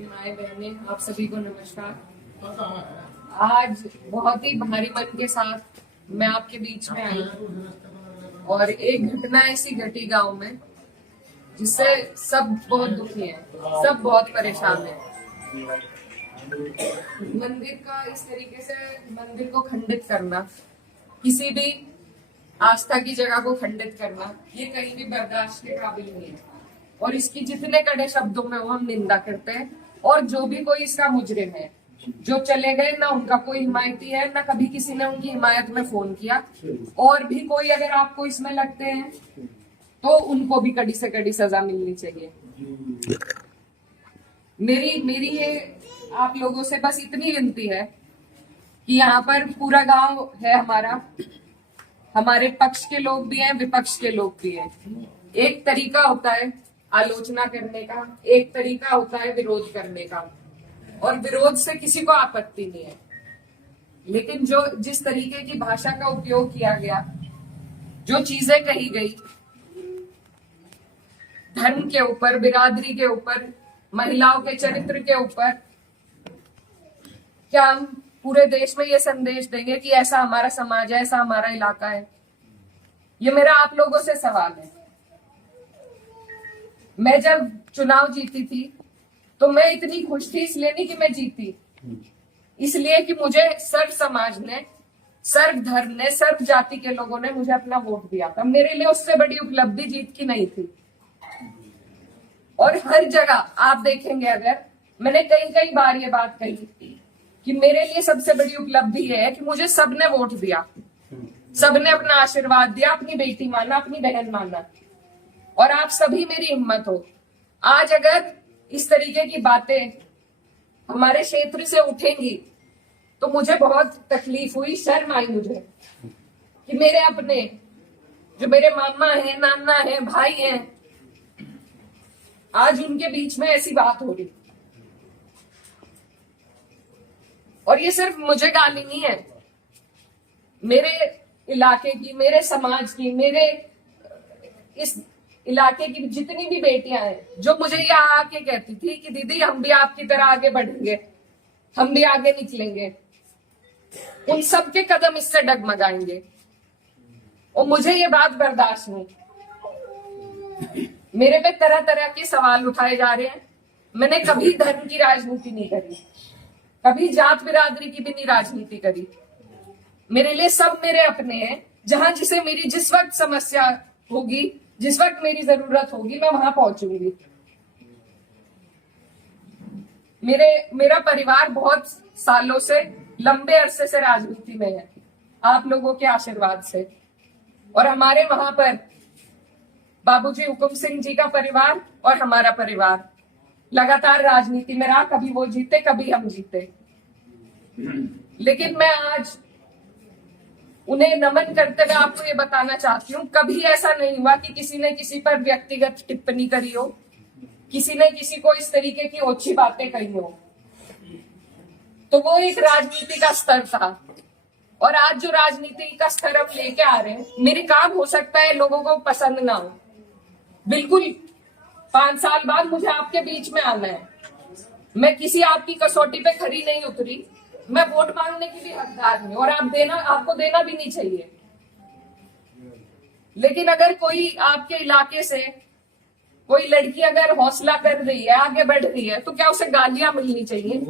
मेरी माए बहनें, आप सभी को नमस्कार। आज बहुत ही भारी मन के साथ मैं आपके बीच में आई और एक घटना ऐसी घटी गांव में जिससे सब बहुत दुखी हैं, सब बहुत परेशान हैं। मंदिर का इस तरीके से मंदिर को खंडित करना, किसी भी आस्था की जगह को खंडित करना, ये कहीं भी बर्दाश्त के काबिल नहीं है और इसकी जितने कड़े शब्दों में वो हम निंदा करते हैं। और जो भी कोई इसका मुजरिम है, जो चले गए, ना उनका कोई हिमायती है, ना कभी किसी ने उनकी हिमायत में फोन किया। और भी कोई अगर आपको इसमें लगते हैं तो उनको भी कड़ी से कड़ी सजा मिलनी चाहिए। मेरी ये आप लोगों से बस इतनी विनती है कि यहाँ पर पूरा गांव है हमारा, हमारे पक्ष के लोग भी हैं, विपक्ष के लोग भी हैं। एक तरीका होता है आलोचना करने का, एक तरीका होता है विरोध करने का, और विरोध से किसी को आपत्ति नहीं है। लेकिन जो जिस तरीके की भाषा का उपयोग किया गया, जो चीजें कही गई धर्म के ऊपर, बिरादरी के ऊपर, महिलाओं के चरित्र के ऊपर, क्या हम पूरे देश में ये संदेश देंगे कि ऐसा हमारा समाज है, ऐसा हमारा इलाका है? ये मेरा आप लोगों से सवाल है। मैं जब चुनाव जीती थी तो मैं इतनी खुश थी, इसलिए नहीं कि मैं जीती, इसलिए कि मुझे सर्व समाज ने, सर्व धर्म ने, सर्व जाति के लोगों ने मुझे अपना वोट दिया था। मेरे लिए उससे बड़ी उपलब्धि जीत की नहीं थी। और हर जगह आप देखेंगे, अगर मैंने कई बार ये बात कही कि मेरे लिए सबसे बड़ी उपलब्धि है कि मुझे सबने वोट दिया, सबने अपना आशीर्वाद दिया, अपनी बेटी माना, अपनी बहन माना, और आप सभी मेरी हिम्मत हो। आज अगर इस तरीके की बातें हमारे क्षेत्र से उठेंगी तो मुझे बहुत तकलीफ हुई, शर्म आई मुझे कि मेरे अपने, जो मेरे मामा है, नाना है, भाई हैं, आज उनके बीच में ऐसी बात हो रही। और ये सिर्फ मुझे गाली नहीं है, मेरे इलाके की, मेरे समाज की, मेरे इस इलाके की जितनी भी बेटियां हैं, जो मुझे ये आके कहती थी कि दीदी हम भी आपकी तरह आगे बढ़ेंगे, हम भी आगे निकलेंगे, उन सब के कदम इससे डगमगाएंगे। और मुझे ये बात बर्दाश्त नहीं। मेरे पे तरह तरह के सवाल उठाए जा रहे हैं। मैंने कभी धर्म की राजनीति नहीं करी, कभी जात बिरादरी की भी नहीं राजनीति करी। मेरे लिए सब मेरे अपने हैं। जहां जिसे मेरी जिस वक्त समस्या होगी, जिस वक्त मेरी जरूरत होगी, मैं वहां पहुंचूंगी। मेरा परिवार बहुत सालों से, लंबे अरसे से राजनीति में है, आप लोगों के आशीर्वाद से। और हमारे वहां पर बाबूजी हुकुम सिंह जी का परिवार और हमारा परिवार लगातार राजनीति में रहा। कभी वो जीते, कभी हम जीते। लेकिन मैं आज उन्हें नमन करते हुए आपको ये बताना चाहती हूँ, कभी ऐसा नहीं हुआ कि किसी ने किसी पर व्यक्तिगत टिप्पणी करी हो, किसी ने किसी को इस तरीके की ओछी बातें कही हो। तो वो एक राजनीति का स्तर था। और आज जो राजनीति का स्तर हम लेके आ रहे हैं, मेरे काम हो सकता है लोगों को पसंद ना हो, बिल्कुल 5 साल बाद मुझे आपके बीच में आना है। मैं किसी आपकी कसौटी पे खरी नहीं उतरी, मैं वोट मांगने की भी हकदार हूं, और आपको देना भी नहीं चाहिए। लेकिन अगर कोई आपके इलाके से कोई लड़की अगर हौसला कर रही है, आगे बढ़ रही है, तो क्या उसे गालियां मिलनी चाहिए?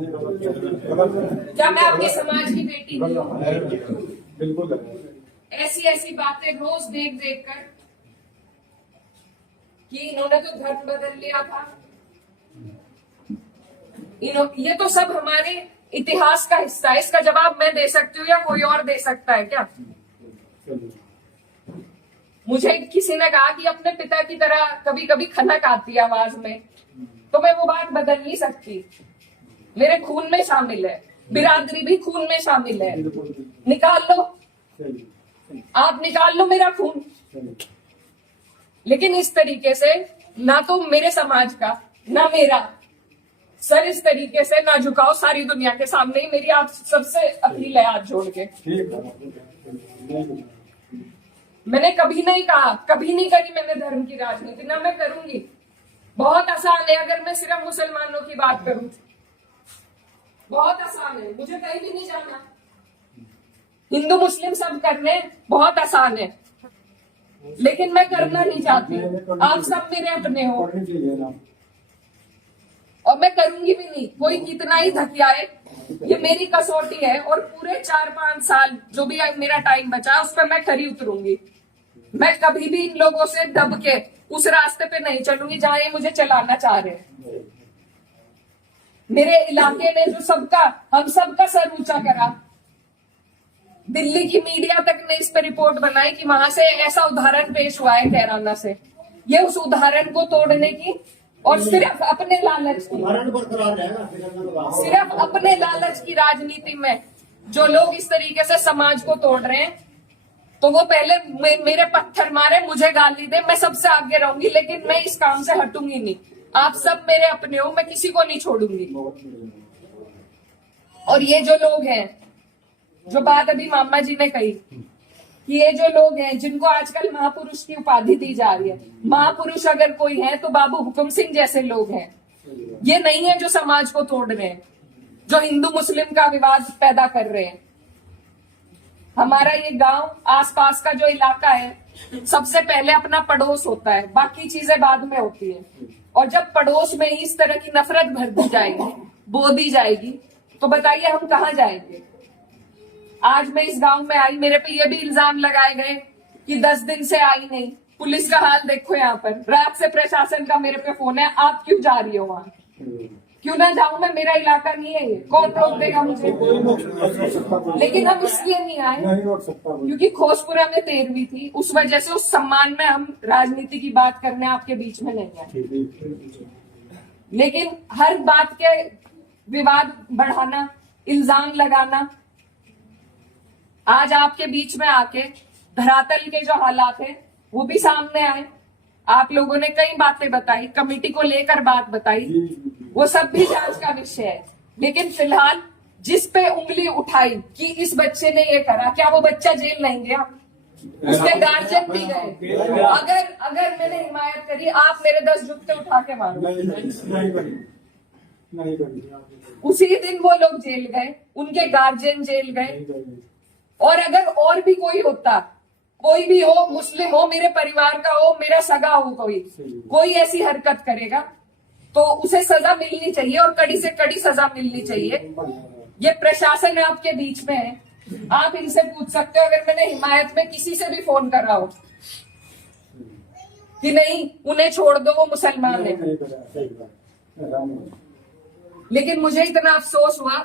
क्या मैं आपके समाज की बेटी नहीं हूं? ऐसी बातें रोज देख कर कि इन्होंने तो धर्म बदल लिया था, ये तो सब हमारे इतिहास का हिस्सा है। इसका जवाब मैं दे सकती हूँ या कोई और दे सकता है क्या? मुझे किसी ने कहा कि अपने पिता की तरह कभी कभी खनक आती है आवाज में, तो मैं वो बात बदल नहीं सकती। मेरे खून में शामिल है, बिरादरी भी खून में शामिल है। निकाल लो, आप निकाल लो मेरा खून। लेकिन इस तरीके से ना तो मेरे समाज का, ना मेरा सर इस तरीके से ना झुकाओ सारी दुनिया के सामने ही। मेरी आप सबसे अपील है हाथ जोड़ के। मैंने कभी नहीं कहा, कभी नहीं करी मैंने धर्म की राजनीति, ना मैं करूंगी। बहुत आसान है अगर मैं सिर्फ मुसलमानों की बात करूं, बहुत आसान है, मुझे कहीं भी नहीं जाना। हिंदू मुस्लिम सब करने बहुत आसान है, लेकिन मैं करना नहीं चाहती। आप सब मेरे अपने हो और मैं करूंगी भी नहीं। कोई कितना ही धकियाए, ये मेरी कसौटी है और पूरे 4-5 साल जो भी मेरा टाइम बचा उस पर मैं खरी उतरूंगी। मैं कभी भी इन लोगों से दब के उस रास्ते पे नहीं चलूंगी जहां ये मुझे चलाना चाह रहे हैं। मेरे इलाके ने जो सबका, हम सबका सर ऊंचा करा, दिल्ली की मीडिया तक ने इस पर रिपोर्ट बनाई कि वहां से ऐसा उदाहरण पेश हुआ है कैराना से। ये उस उदाहरण को तोड़ने की और सिर्फ अपने लालच की, सिर्फ अपने लालच की राजनीति में जो लोग इस तरीके से समाज को तोड़ रहे हैं, तो वो पहले मेरे पत्थर मारे, मुझे गाली दे, मैं सबसे आगे रहूंगी, लेकिन मैं इस काम से हटूंगी नहीं। आप सब मेरे अपने हो, मैं किसी को नहीं छोड़ूंगी। और ये जो लोग हैं, जो बात अभी मामा जी ने कही कि ये जो लोग हैं जिनको आजकल महापुरुष की उपाधि दी जा रही है, महापुरुष अगर कोई है तो बाबू हुकुम सिंह जैसे लोग हैं। ये नहीं है जो समाज को तोड़ रहे हैं, जो हिंदू मुस्लिम का विवाद पैदा कर रहे हैं। हमारा ये गांव, आसपास का जो इलाका है, सबसे पहले अपना पड़ोस होता है, बाकी चीजें बाद में होती है। और जब पड़ोस में ही इस तरह की नफरत भर दी जाएगी, बो दी जाएगी, तो बताइए हम कहाँ जाएंगे। आज मैं इस गांव में आई, मेरे पे ये भी इल्जाम लगाए गए कि 10 दिन से आई नहीं। पुलिस का हाल देखो यहाँ पर, रात से प्रशासन का मेरे पे फोन है, आप क्यों जा रही हो वहां। क्यों ना जाऊं मैं, मेरा इलाका नहीं है ये, कौन रोक देगा मुझे। लेकिन हम इसलिए नहीं आए क्योंकि खोसपुरा में 13वीं थी, उस वजह से उस सम्मान में हम राजनीति की बात करने आपके बीच में नहीं आए। लेकिन हर बात के विवाद बढ़ाना, इल्जाम लगाना, आज आपके बीच में आके धरातल के जो हालात है वो भी सामने आए। आप लोगों ने कई बातें बताई, कमेटी को लेकर बात बताई, वो सब भी जांच का विषय है। लेकिन फिलहाल जिस पे उंगली उठाई कि इस बच्चे ने ये करा, क्या वो बच्चा जेल नहीं गया? उसके गार्जियन भी गए। अगर मैंने हिमायत करी, आप मेरे 10 जुत्ते उठा के मारो। उसी दिन वो लोग जेल गए, उनके गार्जियन जेल गए। और अगर और भी कोई होता, कोई भी हो, मुस्लिम हो, मेरे परिवार का हो, मेरा सगा हो, कोई ऐसी हरकत करेगा तो उसे सजा मिलनी चाहिए और कड़ी से कड़ी सजा मिलनी चाहिए। ये प्रशासन आपके बीच में है, आप इनसे पूछ सकते हो। अगर मैंने हिमायत में किसी से भी फोन करा हो कि नहीं उन्हें छोड़ दो, वो मुसलमान है, लेकिन मुझे इतना अफसोस हुआ